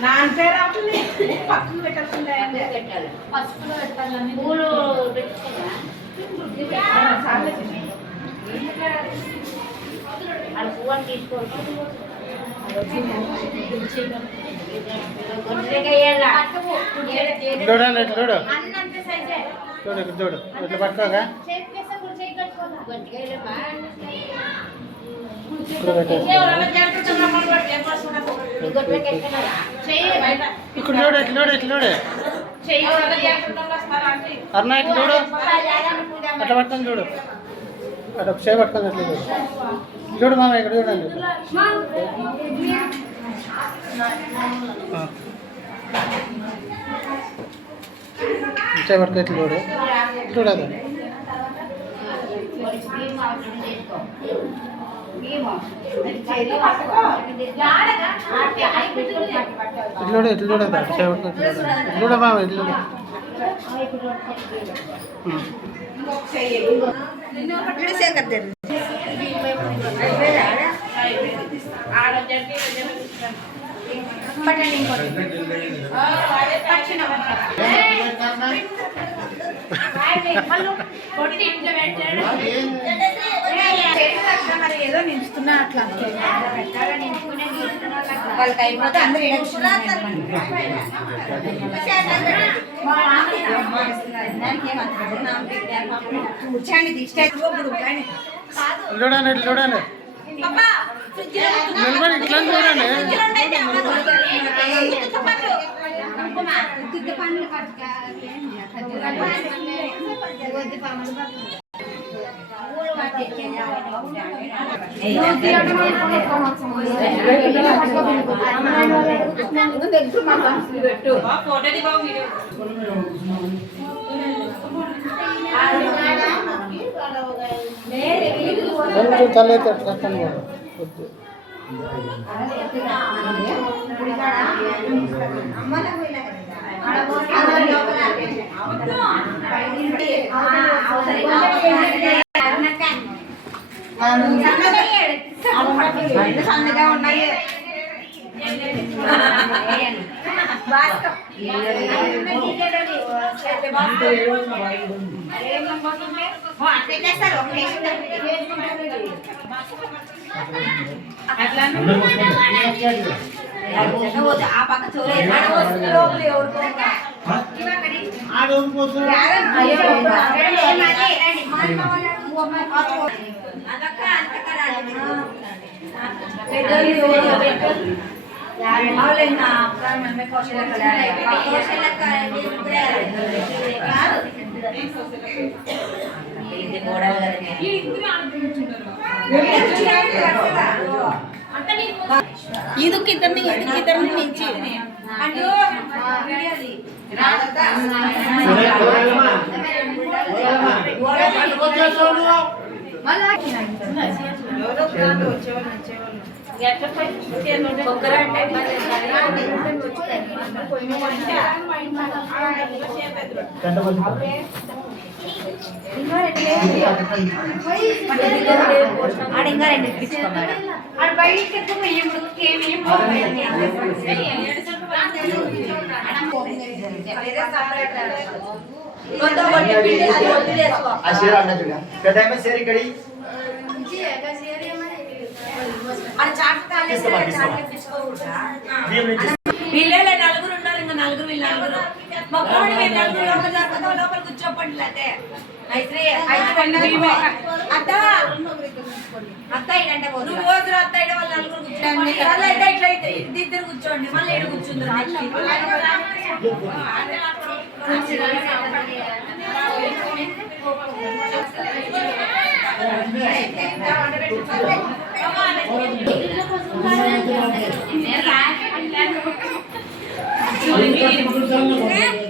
నాన్న పేరు అవుతుంది పక్కన పెట్టాల్సిందే పెట్టాలి పసుపులో పెట్టాలని పూలు పెట్టుకున్నా అది పువ్వుని తీసుకోవచ్చు చూడండి చూడు చూడు ఇట్లా పట్టుకోగా ఇక్కడ చూడు ఇట్లా చూడు ఇట్లా చూడు అన్న ఇట్లా చూడు అట్లా పట్టుకొని చూడు అటు ఒక చేయి పట్టుకొని అట్లా చూడు చూడు మామ ఇక్కడ చూడండి చేయి పట్టుకొని ఇట్లా చూడు చూడదు ఇట్లా ఇట్లా చూడదు చేయి పట్టుకొని ఇట్లా చూడ మామ ఇట్లా ఏదో నిలుస్తున్నా అట్లా వాళ్ళకి అయిపోతే అందరూ కూర్చోండి చూడండి ఇట్లా చూడండి నిలబడి ఇట్లా చూడండి కొంచెం చల్లైతే చక్కని వద్దు సన్నగా ఉన్నాయి ఆ పక్క ಇದಕ್ಕೆ ಇದನ್ನ ನಿಂಚಿ పిల్లలు నలుగురు ఉండాలి ఇంకా నలుగురు వీళ్ళు నలుగురు మొక్కలు లోపల కూర్చోపండి అదే అత్త అత్త ఇడంటే నువ్వు రోజు అత్త ఇడ వాళ్ళు నలుగురు కూర్చోండి ఇట్లయితే ఇద్దరు కూర్చోండి మళ్ళీ ఏడు కూర్చుంటారు Thank you.